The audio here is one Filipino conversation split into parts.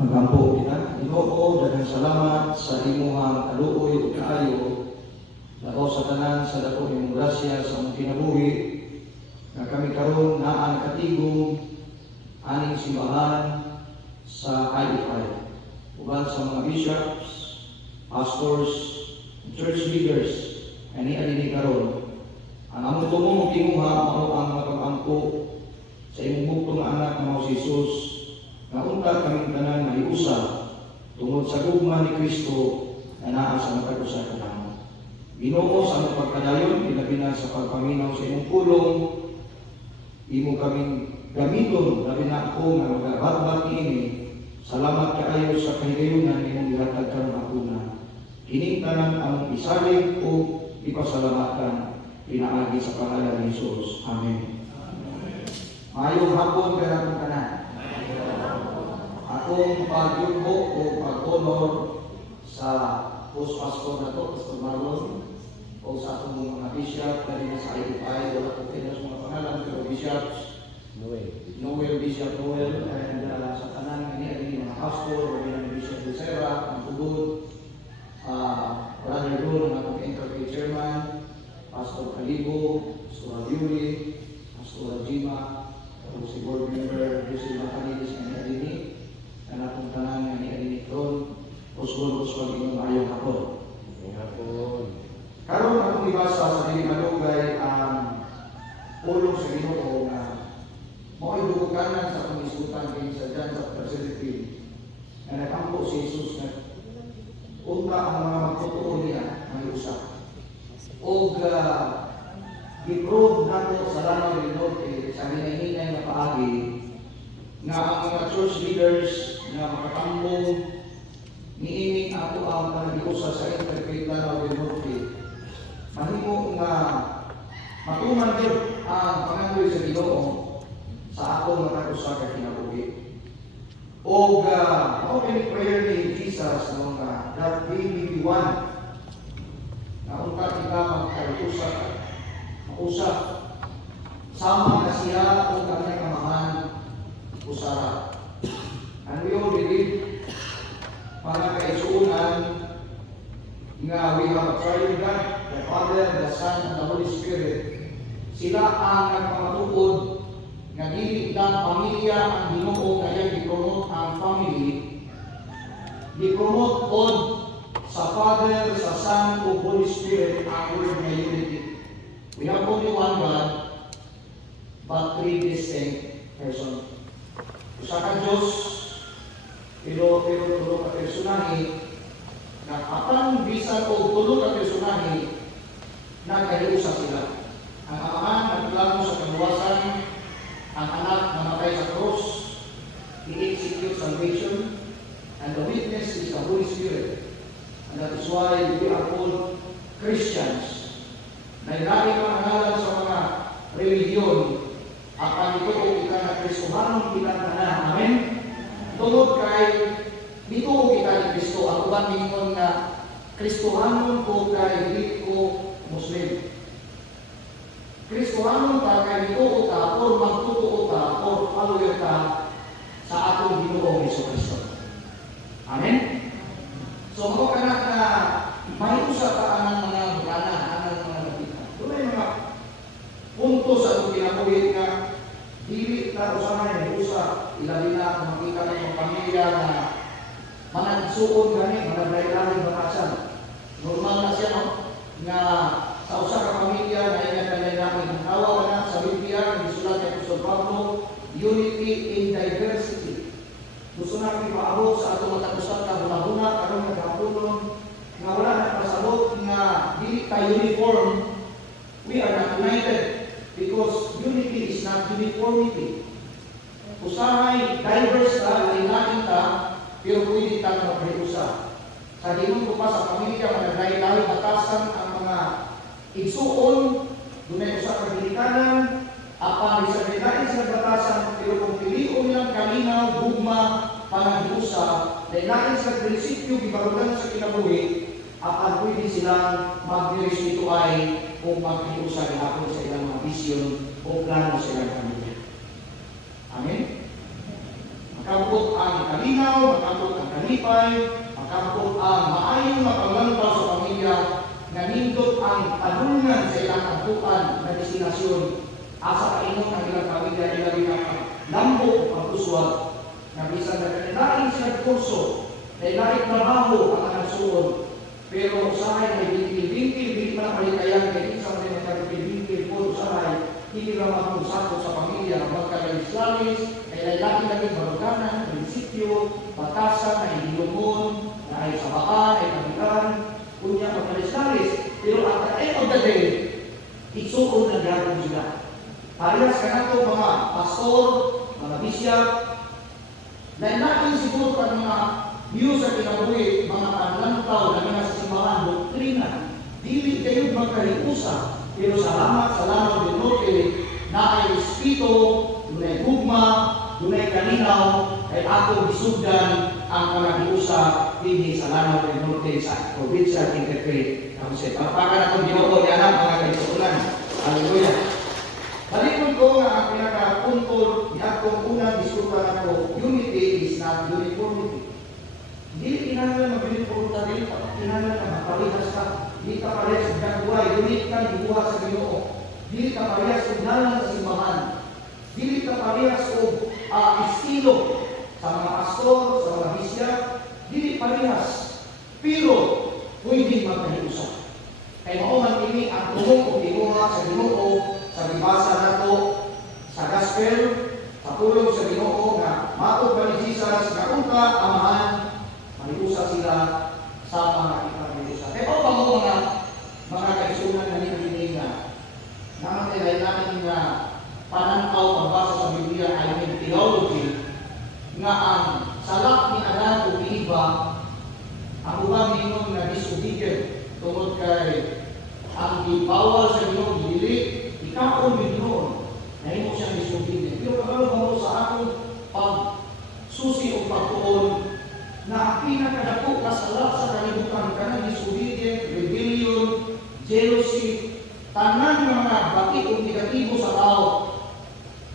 Magampo kita. Ginoo, daghang salamat sa imong kaluoy ug kaayo. Lakaw sa tanan sa dako imong grasya sa among kinabuhi nga kami karon naa nakatigom aning simbahan sa IFI. Uban sa mga bishops, pastors, church leaders, ani adini karon. Ang among tumong tinguha mao ang mapag-angko sa imong bugtong anak nga si Jesus. Nga unta kaming tanan nga iusa tungod sa gugma ni Kristo na naa sa matag-usa kanamo. Ginoo sa among pagkadayon, ilabi na sa pagpaminaw sa imong pulong, imo kaming gamiton, labi na ako nga magabatbat niini. Salamat kaayo sa kahigayunan imong gihatag karon akuna. Kining tanan among isalig o ipasalamatan pinaagi sa pangalan ni Jesus. Amen. Mayong hapon kanang tanan. Akong pagyubo o pag-honor sa post-pastor na to, Pastor Marlon, o sa atong mga bishop, dahil na sa IFI, wala ko kayo sa mga pangalan, pero bishops, Noel, Bishop Noel, and sa tanan ni mga pastor, wala na Bishop Lucera, ang tugod, Brother Ron, ang atong interfaith chairman, Pastor Calibo, Pastor Yuri, Pastor Jima, si board member, Jose Macanides, and Adini, ang atong tanan ni Adini Tron, Oswald Inong hapon. Karon akong ibasa sa dili malugay ang pulong sa Ginoo nga mao'y dugukanan sa pangisgutan kay sa John chapter 17 na nakampo si Jesus na unta ang mga magtotoo niya may usa. O giprove nato sa langaw ni Lord sa hinahinay na paagi nga ang mga church leaders na makatambong niining ato ang panagiusa sa interfaith langaw ni Lord mahimo nga matuman gyud ang pangandoy sa Ginoo sa atong matag-usa ka kinabuhi. O open prayer ni Jesus nga that we may be one. Na unta kita magkausa mausap sama na siya o kanyang kamahan usara. And we all believe mga kaisuunan nga we have a triune God, the Father, the Son, and the Holy Spirit. Sila ang nagpamatuod nga dili lang pamilya ang Ginoo kaya gipromote ang family. Gipromote pod sa Father, sa Son, o Holy Spirit ang word nga unity. We have only one God, but three distinct persons. Usa ka Diyos, pero tulo ka personahe, na apang bisan o tulo ka personahe, nagkaiusa sila. Ang Ama nagplano sa kaluwasan, ang Anak namatay sa cross, i-execute salvation, and the witness is the Holy Spirit. And that is why we are called Christians. Nailalim ang ngalan sa mga religiyon, apan ito o kita na Kristohanon kita na. Amen? Tungod kay dito ko kita ni Kristo. Ako ba mingon na Kristohanon ko kay di ko Muslim. Kristohanon ka kay dito ko ta or magtutuo ka or follower ka sa atong Ginoong Jesucristo. Amen? So ako kanak na may usa ka anang mga bukana, anang mga nabita. Doon mga punto sa atong kinabuhi nga dili na usahay ng usa, ilabi na kung makita ng mga pamilya na managsuon gani, managlaylaring batasan. Normal na siya, no? Nga sa usa ka pamilya na inaglaylaring ang tawag na sa Biblia, gisulat ni Apostol Pablo, unity in diversity. Gusto na ipaabot sa atong matag-usa ka huna-huna, karon naghapunon, nga wala na pasabot nga dili ka uniform. We are not united because unity is not uniformity. Usahay diverse ta, lain-lain ta, pero pwede ta maghiusa. Sa dinong ko pa sa pamilya, managlahi-lahi batasan ang mga igsuon, dunay usa ka bilikanan, apan sa lain sa batasan, pero kung pilion nilang kalinaw, gugma, panaghiusa, lain sa prinsipyo, gibarugan sa kinabuhi, apan pwede silang mag-resituay o maghiusa gihapon sa ilang mga vision o plano sa ilang pamilya. Amen? Makabot ang kalinaw, makabot ang kalipay, makabot ang maayong mapaglantaw sa pamilya, nga nindot ang tanungan sa ilang katuan na destinasyon. Asa kaingon ang ilang pamilya, ilang lambo ang uswag, na bisan na kanilain siya kurso, na ilaing trabaho ang anasuon, pero usahay may bingkil-bingkil, hindi pa nakalikayan, kaya isa mo rin nagkabingkil-bingkil po usahay, hindi naman kung sakot sa pamilya, magkagalis-lalis, kaya lagi naging baruganan, prinsipyo, batasan, na hinilumon, na ay sabaan, ay kabitan, kunya magkagalis-lalis. Pero at the end of the day, isuon na gano'n sila. Parehas ka na ito mga pastor, mga bisyap, na natin siguro pa mga view sa kinabuhi, mga panlantaw na nga sa simbahan, doktrina, dili kayo magkaliusa, pero salamat din Lord, na ay Espiritu, dunay gugma, dunay kalinaw, ay ako bisugdan ang panagiusa dinhi sa lanaw din Lord sa provincial interfaith council. Pagpakan akong Ginoo ni anak mga kaisulan. Hallelujah. Balikon ko nga ang pinaka-punto ni akong unang diskutan ako, unity is not uniformity. Hindi kinahanglan mag-uniformita din, kinahanglan na maparehas ka. Hindi ka parehas sa buhay, unit ka dibuha sa Ginoo. Hindi ka parehas sa dalan sa simbahan. Hindi ka parehas o estilo sa mga pastor, sa mga bisya. Hindi parehas. Pero, pwede magkahiusa. Kaya mauman ini ang tulong o tinuha sa Ginoo, sa bibasa nato sa gospel, sa tulong sa Ginoo nga matod pa ni Jesus nga unta amahan, maniusa sila sa mga ipagdiusa. Kaya pa mo mga kaisunan na nininig na namatay natin nga pananaw pagbasa sa Biblia ay may theology nga ang salak ni Adan o Eva ang ubang mingon na disobedient tungod kay ang ibawal sa Ginoo dili ikaon Ginoo na imo siyang disobedient. Pero kabalo mo sa akong pagsusi o pagtuon na pinakadako na salak sa kalibutan kanang disobedient, rebellion, jealousy, tanan mga bati o negatibo sa tao.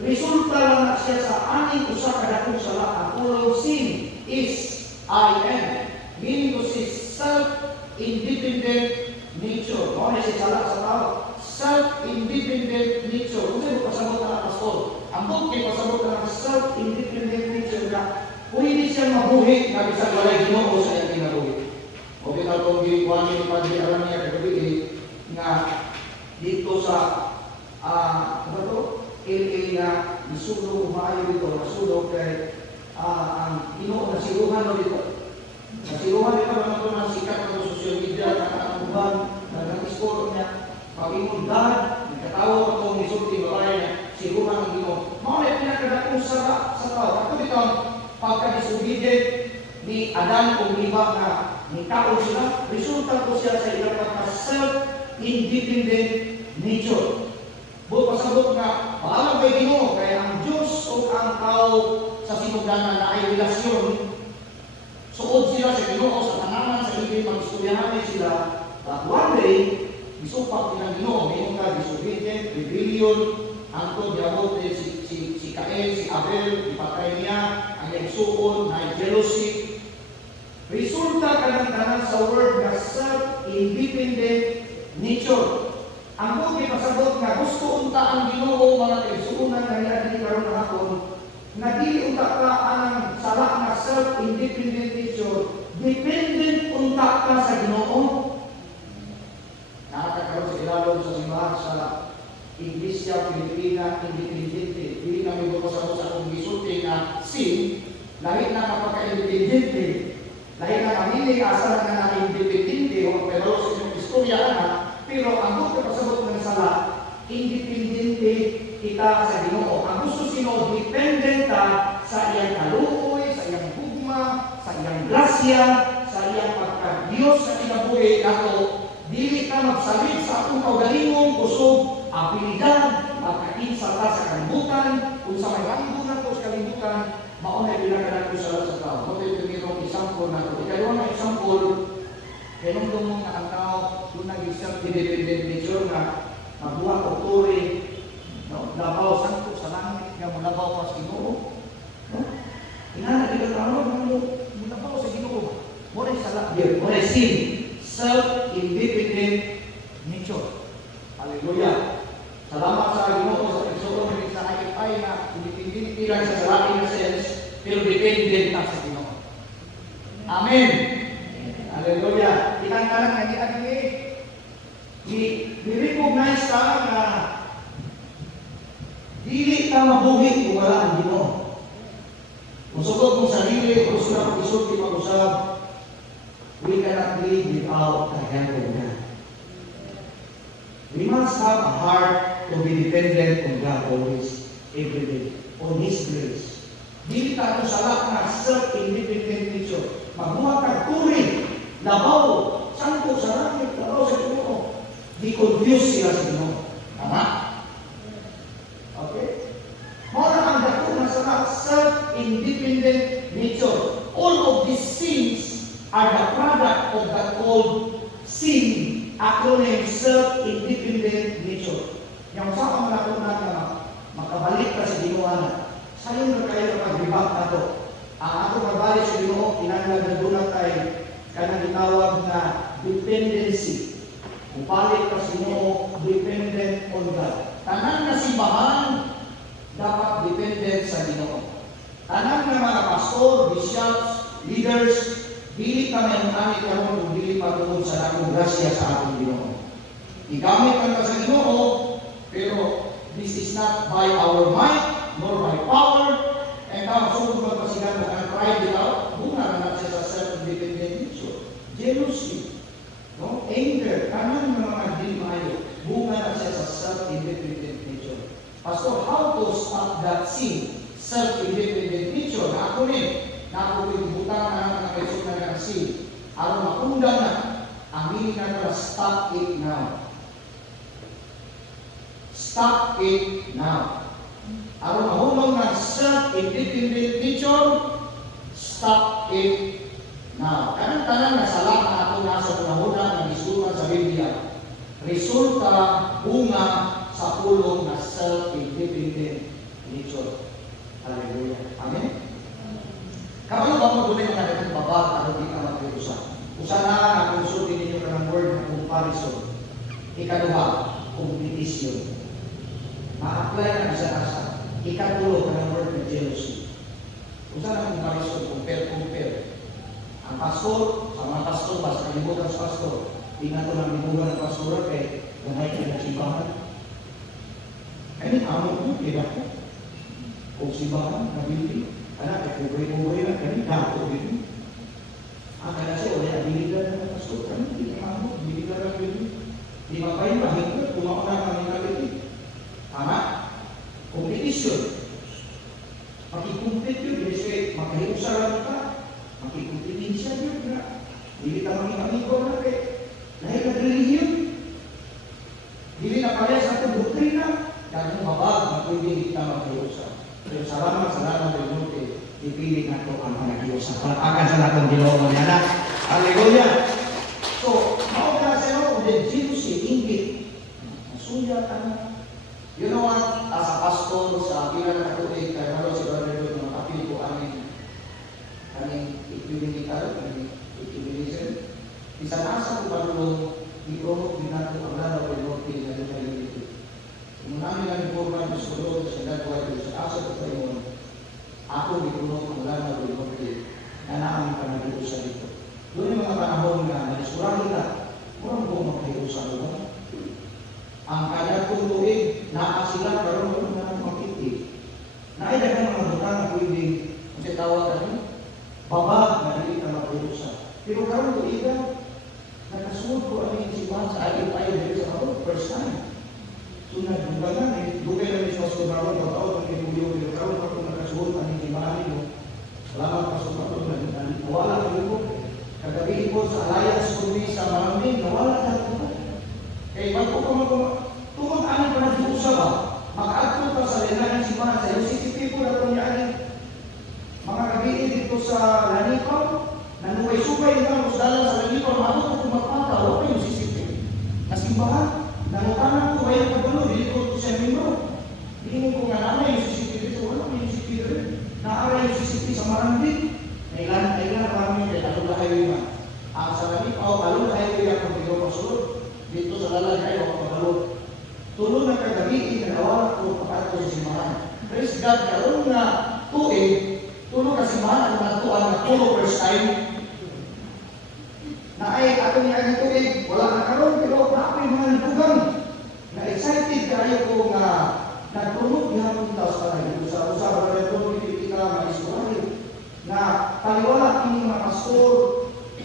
Resulta lang na siya sa aning usa ka dakong salak ang ulong sin is I am, meaning to say self-independent nature. Ano siya salak sa tao? Self-independent nature. Kung sa'yo pasabot na pastor, ang book ay pasabot na self-independent nature na pwede siya mabuhi na bisag walay Ginoo sa iyang kinabuhi. O kita itong gikuhan ni Padre alam niya kagabi na dito sa LA na isulong umayo dito, nasulong kay ang Ginoo na siluhan dito. Nasiluhan dito naman ito ng sikat ng social media na ang ubang na nag-score niya. Pag-imundahan, nagkatawag ako ni Sulti Babae na siluhan ng Ginoo. Mga may pinakadakong sa tao. Ako dito, pagka-disobedient ni Adan o Eva na nikaon sila, resulta ko siya sa ilang self-independent nature. Buot pasabot na, paalam kay Ginoo, kaya ang Diyos o ang tao sa sinugdanan na ay relasyon, suod sila sa Ginoo, sa tananan, sa ibig, mag-istoryahan sila, but one day, isupak nilang Ginoo, mayroon ka disobedient, rebellion, angkod, yabot, si Cain, si Abel, ipatay niya, ang nagsuon, na jealousy. Resulta ka ng tanan sa word na self-independent nature. Ang buti pasabot nga gusto unta ang Ginoo mga kaigsuunan na niya karon na hapon, na dili unta ka ang salak na self-independent nature, dependent unta ka sa Ginoo. Nakakaroon sa ilalong sa simbahan sa Iglesia Pilipina Independente. Hindi na may pasabot sa akong gisulti na sin, lahi na kapagka-independente, lahi na kamili asa na na-independente o pero sa inyong istorya na. Pero ang gusto pasabot ng sala, independente kita sa Ginoo. Ang gusto sino, dependent ka sa iyang kaluoy, sa iyang hugma, sa iyang grasya, sa iyang pagka-Diyos sa kinabuhi nato. Dili ka magsalit sa akong kaugalingong kusog, abilidad, magkainsa ka sa kalibutan, kung sa may rambunan ko sa kalibutan, maunay pinagalan ko sa tao. Ito yung mayroong example na ito. Ikalawang na example, kinundong mo nga ang tao, kung nag-isang independent nature na magbuha ko turi, labaw santo sa langit, nga mo labaw pa sa Ginoo. Inana, di ka tawag, here. What I see, self-independent nature. Hallelujah. Salamat sa Ginoo sa pagsulong sa ay na hindi lang sa sarili na sense, pero dependent na sa Ginoo. Amen. Hallelujah. Kitang kalang naging i-recognize ka na dili ka mabuhi kung wala ang Ginoo. Kung sugod mong sarili, kung sila kong isulti mag-usab, we cannot live without the help of God. We must have a heart to be dependent on God always, every day, on His grace. Dili ka kung salak na self-independent nature. Magmuha ka turing, labaw, santo sa langit, labaw sa Ginoo. Di confuse sila sa Ginoo. Tama? Okay? Mora ang dako na sa self-independent nature. All of these sins are the product of that old sin, acronym self-independent nature. Yung sa kang lakon natin makabalik ka sa Ginoo na. Sayon na kayo kapag-ribak na to. Ang ako magbalik sa Ginoo, kinanglan na tayo kanang gitawag na dependency. Upalik ka sa Ginoo, dependent on God. Tanang na simbahan, dapat dependent sa Ginoo. Tanang na mga pastor, bishops, leaders, dili ka may unani karon kung dili patungod sa akong grasya sa atong Ginoo. Igamit ka sa Ginoo, pero this is not by our might, nor by power, and kung sugod magpasigan mo ang pride out, bunga na siya sa self-independent nature. Jealousy, no? Anger, kanan ng mga dili maayo, bunga na siya sa self-independent nature. Pastor, how to stop that sin? Self-independent nature, na ako rin, na ako pinibutang na nakaiso na ng sin. Aron makundang na, ang meaning na stop it now. Stop it now. Aron mahulong ng self-independent nature, stop it now. Kanang-kanang nasalat na ako nasa panahon ng isulat sa Biblia. Resulta, bunga sa pulong na self-independent nature. Hallelujah. Amen? Kapag ba mo doon yung natin babag, ano di ka mag-iusa? Usa na ang konsultin ninyo ka ng word na comparison. Ikaduha, competition. Ma-apply na isa-asa. Ikatulo ka ng word na jealousy. Usa na comparison, compare. Ang pastor, sa mga pastor, basta kalimutan sa pastor. Tingnan ko lang limugan ng pastor kay gamay ka na simbahan. Ay, amo ko, diba ko? Kung simbahan, nabili. Anak, kubay-kubay lang, kami dato dito. Ang kaya siya, wala abilidad ng pastor. Kami, hindi ka amo, abilidad ng dito. Di ba kayo mahingkat, kumauna kami naliti. Tama? Competition. Makikumpit yun, kasi makahiusaran ka. Makikumpitin siya yun na. Hindi ka maging amigo na kay. Dahil nag-religion. Hindi na pala sa ating doktrina. Dahil mabag na pwede hindi ka maghiusap. Pero salamat ng Lord, ipili na ito ang panag-iusap. Palapakan sa natong Ginoo niya na. Hallelujah! So, mauna sa iyo, the jealousy, inggit. Nasuya ka na. You know what? As a pastor, sa bilang na katuig, kaya malo si Brother Lord, makapil ko aming equilibrical, aming equilibrism. Isa nasa ko panulong, i-promote din natin ang laraw ng Lord, na yung kalimiti. Kung namin ang informal ng solo, sa nagaway ko sa asa ko tayo, ako i-promote ang laraw ng Lord, na namin panag-iusa dito. Doon yung mga panahon na nagsurali ka, murang po mag-iusa doon. Ang kanya tutuig, sila karoon ko na makiti. Naidagan mga butang na pwede, kasi tawag ka rin, babag na hindi ka mag-iusa. Pero karoon ko ikaw, nakasunod ko ang isipan sa aling tayo dito sa ako, first time. So nagbugalan, dugay lang sa sumaron, pag-out ang kinuyo, pero karoon ako nakasunod ang isipan mo. Salamat pa sa mga nawala ka rin ko. Kagabi ko sa alliance ko sa maraming, nawala ka rin ko. Kaya tungkol aning pa nag-iusa ba? Mag-atto ka sa linayan simbahan sa UCCP po na ito niya mga kabiin dito sa Lanikaw, nanuway-subay na musdalan sa Lanikaw, maabot ko magpata, wala pa yung UCCP. Na simbahan, nangutanang ko kayo kabalo, dili ko siya membro. Hindi ko nga naman yung UCCP dito, wala pa yung UCCP rin. Naara yung UCCP sa Marambin, kailan kami kaya ano ba kayo iba? Ang first time. Na ay atong yang tuig, wala na karon pero nakoy mga libugan. Na excited kayo ko nga nagpromote gihapon ta sa kanila sa usapan ng politika mag-istorya na paliwanag ng mga pastor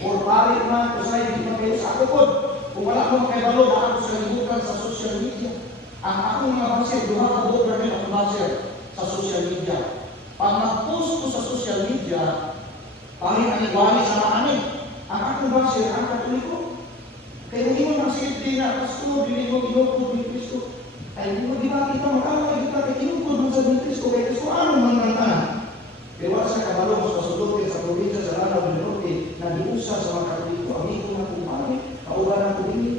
o pari man usay di man kayo sa akod. Kung wala mo kay balo na ako sa libugan sa social media. Ang akong mga baser, duha ka buot kami ang baser sa social media. Pag mag-post ko sa social media, pangin ang iwali sa maanin. Ang akong baser, ang katoliko. Kaya hindi mo magsilbi na, pastor, hindi mo inukod ni Kristo. Ay, hindi mo di ba kita mag-away, kita kay inukod mo sa ni Kristo. Kaya Kristo, ano man ang tanan? Pero wala sa kabalong sa pasulotin sa probinsya sa Lanao del Norte na diusa sa mga katoliko, amigo na kung paano, kauban na kung hindi.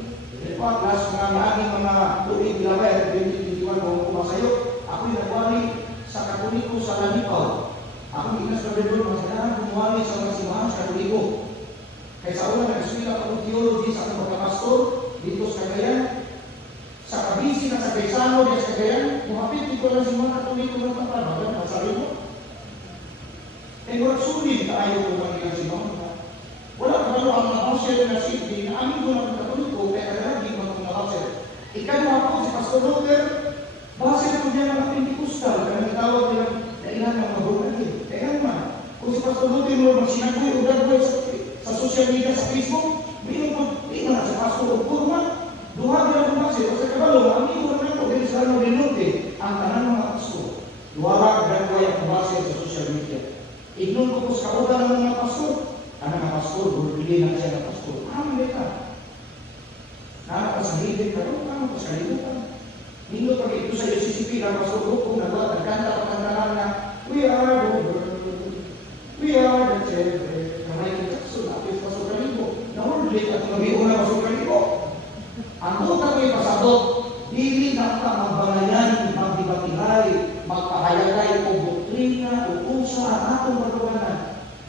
Kaya pa, last mga aming mga tuig laway, 2021 kung kumasayo, ako'y nagwali sa katoliko sa Lanipaw. Ako inas na rin doon, masalahan kumuwali sa mga simahan sa katoliko. Kaya sa una, nag-eskwela ako ng theology sa aking pagkapastor dito sa Cagayan. Sa Kabisi na sa Gaisano, dito sa Cagayan, kumapit dito lang si mga katoliko ng kapanagan, masabi mo. Eh, walang sulit na ayaw ko manilang si mga. Wala ka balo ang mga pastor na safety na amin ko ng katoliko, kaya lagi mga mga pastor. Ikalawa ako si Pastor Walter, base ko niya ng Pentecostal, kaya nagtawag nila na ilan ng mga bulan. Kaya naman, kung si Pastor Walter mo magsinagoy o gagawin sa social media, sa Facebook, mayroon ko, tingnan na sa Pastor o Kurman, duha nila kong base, o sa kabalo, amigo naman ko, dahil sa Lanao del Norte, ang tanan mga pastor. Duha gagawin ang base sa social media. Ignon ko po sa kautan ng mga pastor, ang mga pastor, bulpili na siya ng pastor. Amin ka. Nakakasahibig ka rin, nakakasahibig ka. Nindot pag ito sa UCCP, ang pastor ko, kung nagkanta pa ng tanan na, we are the world, we are the children. Kamay ng Jackson, apis pastor kaniko. Nawulit at mabiho na pastor kaniko. Ang utang may pasabot, dili na ka magbangayan, magdibatihay, magpahayagay o doktrina o usa ang atong magawanan.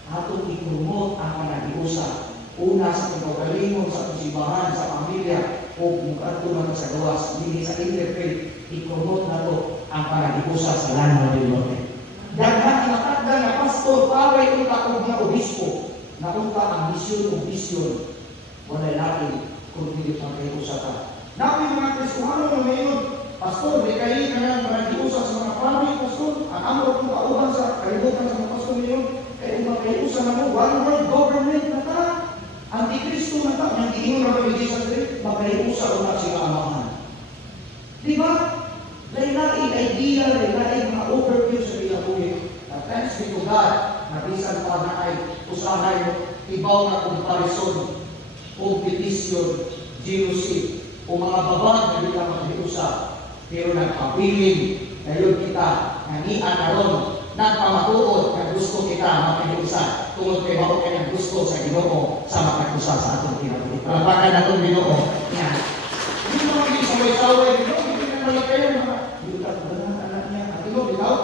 Atong ipromote ang panagiusa. Una sa pagkakalimon, sa kusibahan, sa pamilya, o mukadto na sa gawas, hindi sa interfaith, ipromote na to ang panagiusa sa Lanao del Norte. Daghan nakatda na pastor, paway utak o mga obispo, na unta ang misyon o misyon. Wala natin kung hindi ang panagiusa ka. Namin mga Kristohano na ngayon, pastor, di kayo ka na panagiusa sa mga pamilya, pastor, ang amro kong kauban sa kalibutan sa mga pastor ngayon, kaya magkaiusa na mo, one world government na ta, Antikristo na ta, ang iyon na pag-ibig sa Diyos, magkaiusa o na sila amahan. Di ba? Lain-lain idea, lain-lain mga overview sa ilabuhin. Thanks be to God, na bisan pa na ay usahay mo, ibaw na comparison, competition, jealousy, o mga babag na di ka magkaiusa. Pero nagpabiling, ngayon kita, nangian na ron, nagpamatuod na gusto kita makinusa tungod kay mao kay gusto sa Ginoo sa makakusa sa atong kinabuhi. Palapakan natong Ginoo. Yan. Hindi mo maging saway-saway, Ginoo, hindi na malakayan mga yutat ganang anak niya. At ilo, bitaw,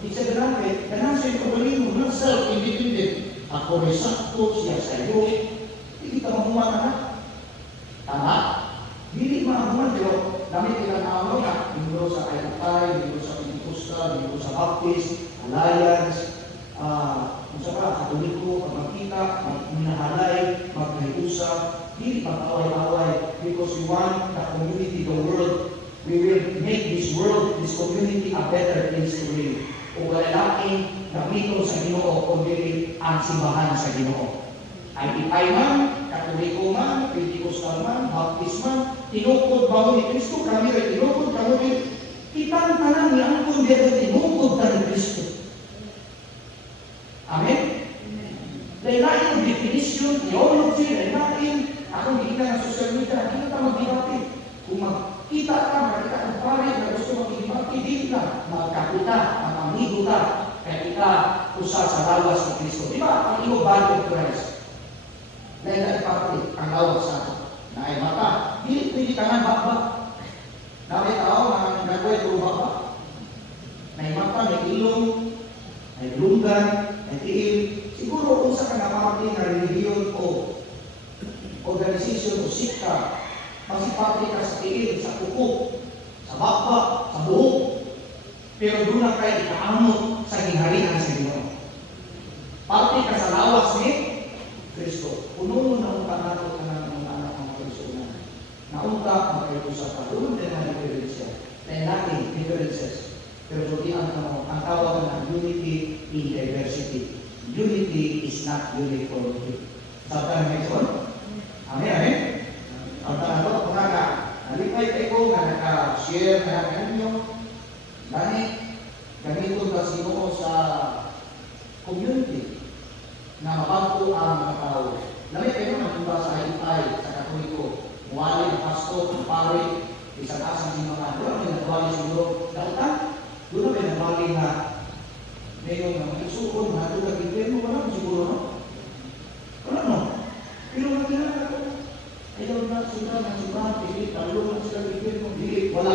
di sa ganang ganang siya ikabalin mo, ng self-independent. Ako rin sakto, siya sa iyo. Hindi ka mahuman na. Tama? Hindi mahuman, pero dami ilang araw na, hindi sa Ayatay, hindi sa Pentecostal, hindi sa Baptist, Alliance, kung sa pa, Katoliko, pagmakita, magminahalay, magkaiusa, hindi pag-away-away, because we want the community, the world, we will make this world, this community a better place to live. O kalalaking gamito sa Ginoo, kundi ang simbahan sa Ginoo. Ay ipay man, Katoliko man, Pentecostal man, Baptist man, tinukod ba mo ni Kristo, kami ay tinukod, kami ay kitang tanan ni ang kundi ay tinukod ka ni Kristo. Amen? Lain-lain ang definition, theology, lain-lain. Ako hindi ka ng social media, hindi ka mag-debate. Kung magkita ka, makita kang pare na gusto mag-debate, hindi ka magkakuta, mag-amigo ka, kaya kita usa sa lawas ng Kristo. Di ba? Ang iyo body of Christ. Lain-lain pati ang lawas sa atin. Na ay mata, hindi pwede ka nga baba. Dami tao na nagway puro baba. Na mata, may ilong, may lunggan, may tiil. Siguro kung sa kanapati na religion o organisasyon o sikta, masipati ka sa tiil, sa kuko, sa bakba, sa buhok. Pero doon na kayo ikaamot sa ginharian sa Ginoo. Pati ka sa lawas ni Sabta may son. Amen, amen. Ang tanong ko nga, nalipay kayo ko nga naka-share na kanyo. Dani, gamiton ka sino sa community na mabanto ang mga tao. Lamit kayo naman kung sa hintay, sa Katoliko, muwali na pasto, ang pari, isang asang si mga doon, may nagwali siguro, dapat, doon may nagwali na ngayon na mag-isukon, na doon nag-ibig mo, wala mo siguro, no? Wala mo. Pero mag-inag ako, ayaw na sila, nagsimbahan, pilit, talungan sila, ibig mo, pilit, wala.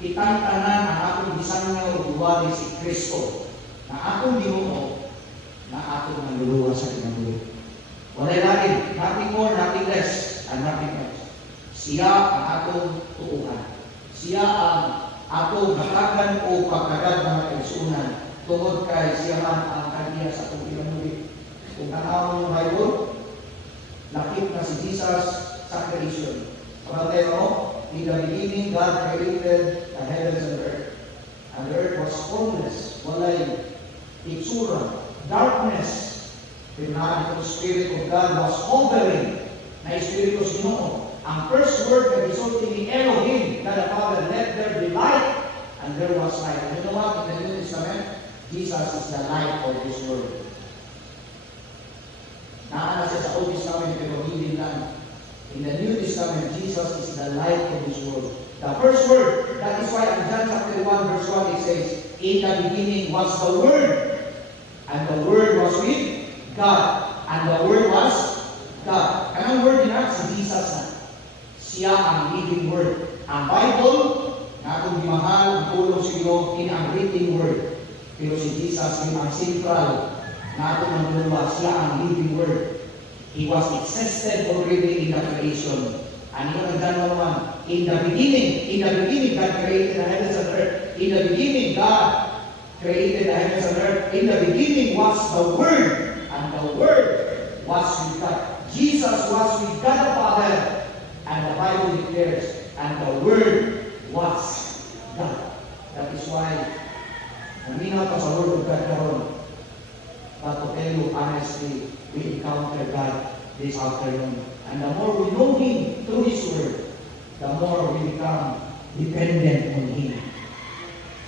Itang-tanan ang akong gisangaw o buwali si Kristo, na akong Ginoo, na akong naluluwa sa kinabuhi. Walay lagi, nothing more, nothing less, and nothing else. Siya ang atong tuuhan. Siya ang atong hatagan o pagkagad ng kaisunan tungod kay siya man ang kaniya sa atong kinabuhi. Kung tanawon ng Bible, lakip na si Jesus sa creation. Kapag tayo, in the beginning, God created the heavens and earth. And the earth was formless, walay itsura, darkness. Pinaan itong Spirit of God was hovering na Espiritu Ginoo. Ang first word na gisulti ni Elohim, God the Father, let there be light, and there was light. And you know what? In the New Testament, Jesus is the light of this world. Naana siya sa Old Testament, pero hindi lang. In the New Testament, Jesus is the light of this world. The first word, that is why in John chapter 1, verse 1, it says, in the beginning was the Word, and the Word was with God, and the Word was God. Kanang word na si Jesus na. Siya ang living word. Ang Bible, na akong gimahal, ang tulong siguro, in ang written word. Pero si Jesus, yung ang central, na akong nagluwa, siya ang living word. He was existed already in the creation. And yun ang John 1, in the beginning, God created the heavens and earth. In the beginning, God created the heavens and earth. In the beginning was the Word. And the Word was with God. Jesus was with God the Father. And the Bible declares, and the Word was God. That is why, naminaw pa sa Word of God karon. But to tell you honestly, we encounter God this afternoon. And the more we know Him through His Word, the more we become dependent on Him.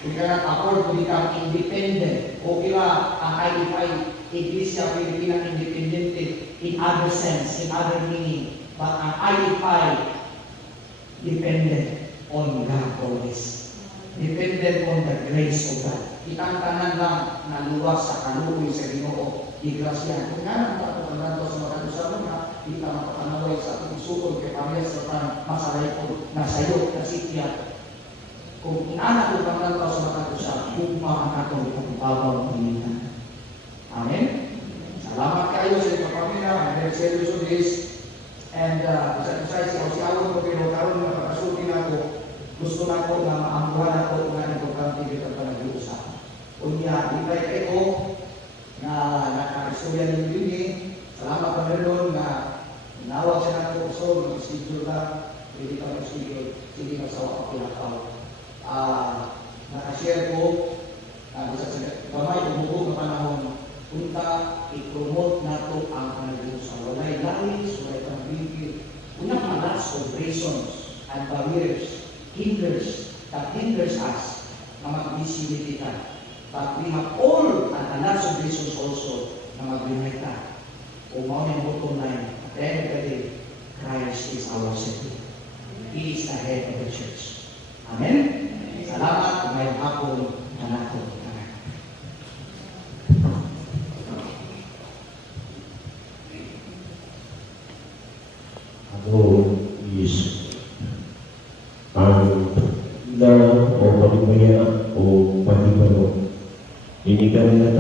We cannot afford to become independent. O kila ang IFI, Iglesia Pilipina Independente, in other sense, in other meaning. But ang IFI, dependent on God always. Dependent on the grace of God. Itang tanan lang na luwas sa kaluoy sa Ginoo. Igrasya. Kung nga nang patutunan sa mga kadusaron na, di ka mapapanaway sa atong sukod kay pamilya sa parang masaray ko na sayo, na sitya. Kung inanak ko pang lantaw sa mga kadusaron, upang ang atong ipagbabaw ng pilihan. Amen? Salamat kayo sa ito pamilya. I'm very serious on this. And isa si awon ko pero karon na pagkasukin ako, gusto na ko na maambuhan ako na importante dito pa nag-iusapan. Unya, di ba kayo na naka-istorya ng Bini, salamat pa meron na nawag siya na ko so, mag-schedule na, hindi pa mag-schedule, hindi masawa ako pinakaw. Naka-share ko, bisa sa gamay, umuho na panahon, punta, i-promote na ito ang panag-iusapan. Walay lalis, walay pang-bigil. Unang mga lots of reasons and barriers that hinders us na mag-busy kita. But we have all and lots of reasons also na mag-unite ka. O mga yung bottom line, at the end of the day, Christ is our Savior. He is the head of the church. Amen? Salamat, may hapon na nato. Ako is ang na o pagibaya o pagibalo. Ini kami na